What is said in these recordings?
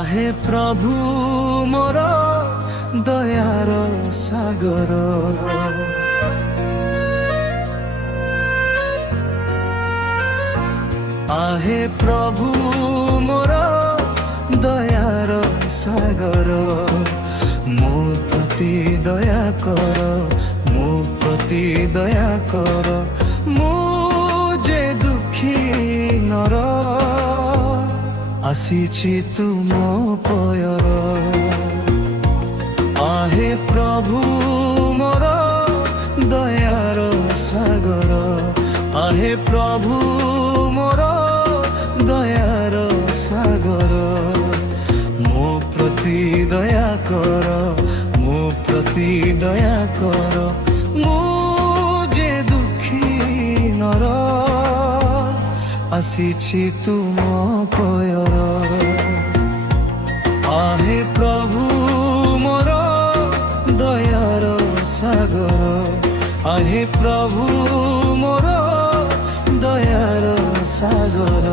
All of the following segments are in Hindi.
आहे प्रभु मोर दयार सागर आहे प्रभु मोर दयार सागर मो प्रति दया कर मो प्रति दया कर मुझे दुखी नर आसीछि तुम पयर आहे प्रभु मोर दयार सागर आहे प्रभु मोर दयार सागर मो प्रति दया कर मो प्रति दया कर मुझे दुखी नर आसीछि तुम पयर आहे प्रभु मोर दयार सागर आहे प्रभु मोर दयार सागर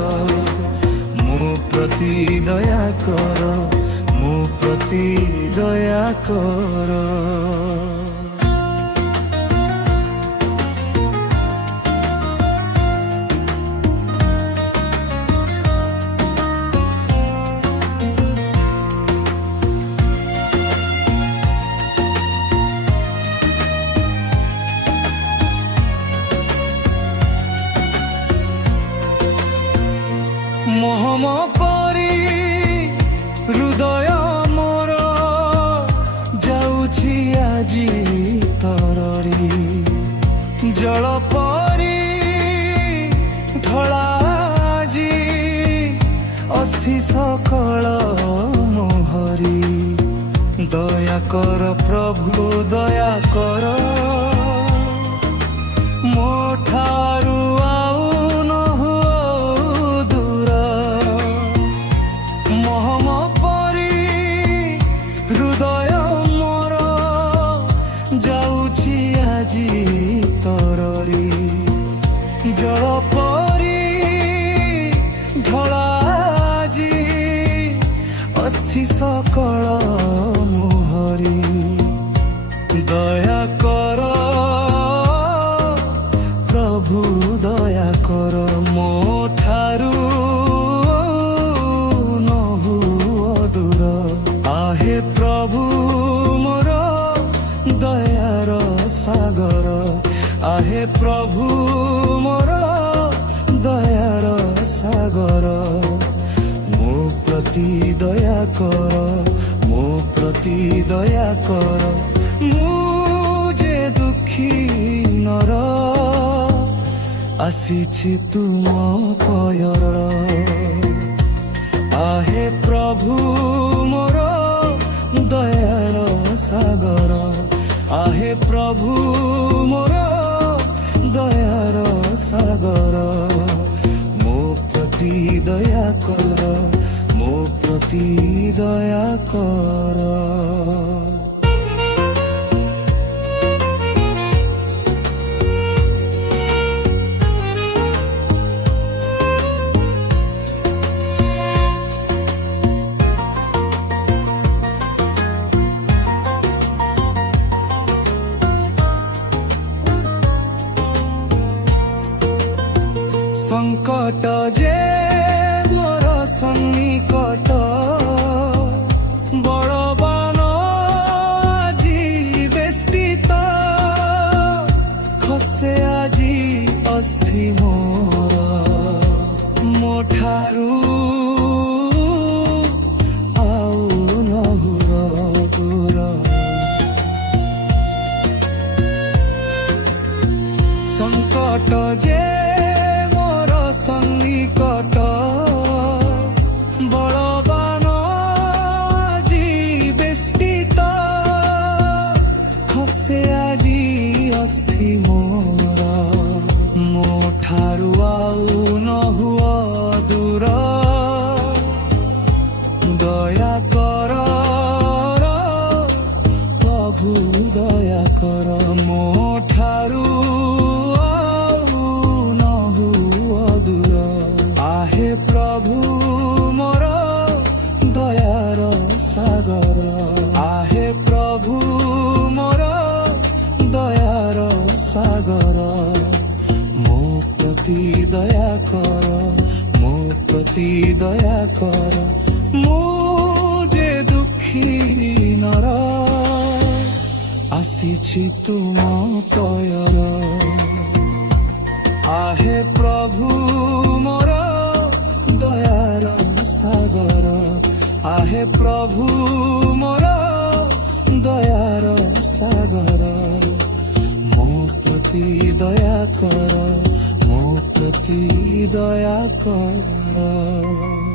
मो प्रति दया कर मो प्रति दया कर मोहम परी हृदय मोर जाउछि आजी तररी जल परी ढलाजी अस्थि सकल मोहरी दया कर प्रभु दया कर मो ठारू जाउछि आजी तररी जल परी ढलाजी अस्थि सकल मोहरी दया कर प्रभु दया कर मो ठारू नहु दूर आहे प्रभु मोर दयार सागर आहे प्रभु मोर दयार सागर मो प्रति दया कर मो प्रति दया कर मुझे दुखी नर आसीछि तुम पयर आहे प्रभु मोर दयार सागर आहे प्रभु मोर दयार सागर मो प्रति दया कर मो प्रति दया कर संकट जे मोर सन्निकट बड़बान आजी बेष्टित खसे आजी अस्थि मोर मो ठारू आउ नहुर दूर संकट जे सन्निकट बलवान ଦୟା କର ମୋ ପ୍ରତି ଦୟା କର ମୁଁ ଯେ ଦୁଃଖୀ ନର ଆସିଛି ତୁମ ପୟର आहे प्रभु मोर दयार सागर आहे प्रभु मोर दयार सागर मो प्रति दया कर मो प्रति दया कर